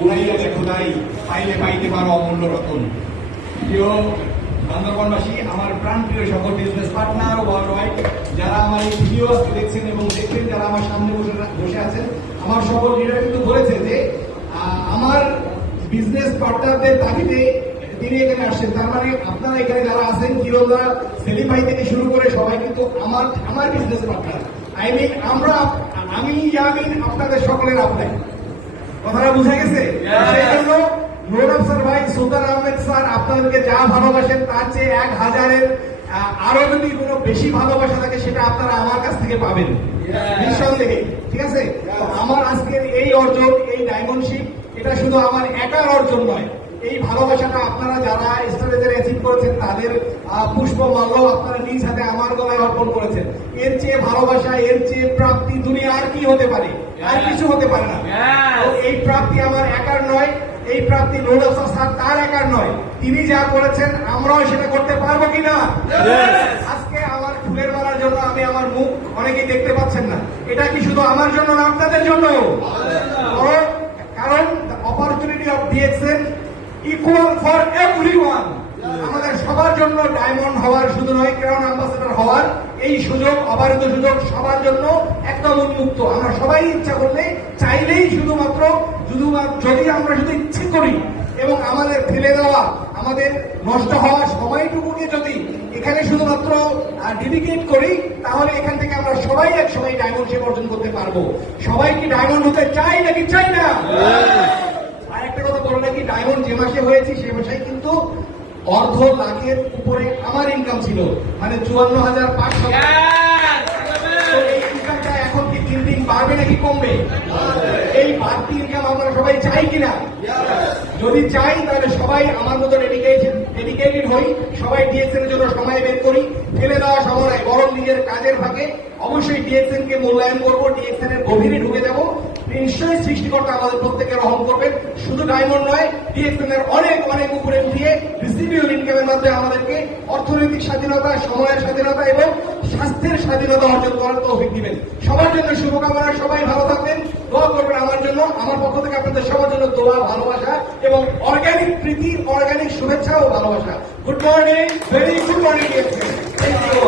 উড়াইয়া দেখো তাই পাইলে পাইতে পারো অমূল্য রতন। প্রিয় বান্দরবানবাসী, আমার প্রাণ প্রিয় সকল বিজনেস পার্টনার ও বড় ভাই যারা আমার এই ভিডিও আজকে দেখছেন এবং দেখবেন, যারা আমার সামনে বসে আছেন, আমার সকল লিডার কিন্তু বলেছে যে আমার বিজনেস পার্টনারদের তাগিদে তিনি এখানে আসছেন। তার মানে আপনারা এখানে যারা আছেন, কিরোদা, সেলিম ভাই থেকে শুরু করে সবাই কিন্তু আমার বিজনেস পার্টনার। আমি ইয়ামিন আপনাদের সকলের আপনার কথাটা বুঝে গেছে। সেই জন্য নুরুল আফসার ভাই, সুলতান আহমেদ স্যার আপনাদেরকে যা ভালোবাসেন তার চেয়ে 1000-এর আরো যদি কোনো বেশি ভালোবাসা থাকে সেটা আপনারা আমার কাছ থেকে পাবেন নিঃসন্দেহে। ঠিক আছে, আমার আজকের এই অর্জন, এই ডায়মন্ডশিপ, এটা শুধু আমার একার অর্জন নয়। এই ভালোবাসাটা আপনারা যারা স্টেজে অ্যাচিভ করেছেন তাদের পুষ্পমাল্য আপনারা নিজ হাতে আমার গলায় অর্পণ করেছেন। এর চেয়ে ভালোবাসা, এর চেয়ে প্রাপ্তি দুনিয়া আর কি হতে পারে? আর কিছু হতে পারে না। এই প্রাপ্তি আমার একার নয়, এই প্রাপ্তি নুরুল আফসার স্যার তার একার নয়। তিনি যা করেছেন আমরাও সেটা করতে পারবো কিনা? আজকে আমার ফুলের মালার জন্য আমি আমার মুখ অনেকেই দেখতে পাচ্ছেন না, এটা কি শুধু আমার জন্য না আপনাদের জন্য? কারণ opportunity of DXN equal for everyone. আমাদের সবার জন্য ডায়মন্ড হওয়ার শুধু নয়, ক্রাউন অ্যাম্বাসেডর হওয়ার এই সুযোগ, অবারিত সুযোগ সবার জন্য একদম উন্মুক্ত। আমরা সবাই ইচ্ছা করলে, চাইলেই শুধুমাত্র যদি আমরা শুধু ইচ্ছে করি এবং আমাদের ফেলে দেওয়া, আমাদের নষ্ট হওয়ার সময়টুকুকে যদি এখানে শুধুমাত্র ডেডিকেট করি, তাহলে এখান থেকে আমরা সবাই একসময় ডায়মন্ডশিপ অর্জন করতে পারবো। সবাই কি ডায়মন্ড হতে চাই নাকি চাই না? আরেকটা কথা বলো নাকি, ডায়মন্ড যে মাসে হয়েছি সে মাসে কিন্তু 2.5 লাখের উপরে আমার ইনকাম ছিল, মানে 54,500। এই ইনকামটা এখন কি দিন দিন বাড়বে নাকি কমবে? এই বাড়তি ইনকাম আমরা সবাই চাই কিনা? যদি চাই তাহলে সবাই আমার মতো ডেডিকেটেড হই, সবাই ডিএক্সএন এর জন্য সময় বের করি, ফেলে দেওয়া সময় বরং নিজের কাজের ফাঁকে অবশ্যই ডিএক্সএন কে মূল্যায়ন করবো, ডিএক্সএন এর গভীরে ঢুকে যাবো। নিশ্চয়ই সৃষ্টিকর্তা আমাদের প্রত্যেকের রহম করবেন। শুধু ডায়মন্ড নয়, ডিএক্সএন এর অনেক অনেক উপরে উঠিয়ে রিসিভিবল ইনকামের মাধ্যমে আমাদেরকে অর্থনৈতিক স্বাধীনতা, সময়ের স্বাধীনতা এবং স্বাস্থ্যের স্বাধীনতা অর্জন করার তৌফিক দিবেন। সবার জন্য শুভকামনা, সবাই ভালো থাকবেন, দোয়া করবেন আমার জন্য। আমার পক্ষ থেকে আপনাদের সবার জন্য দোয়া, ভালোবাসা এবং অর্গানিক প্রীতি, অর্গানিক শুভেচ্ছা ও ভালোবাসা। Good morning, very good morning. Thank you.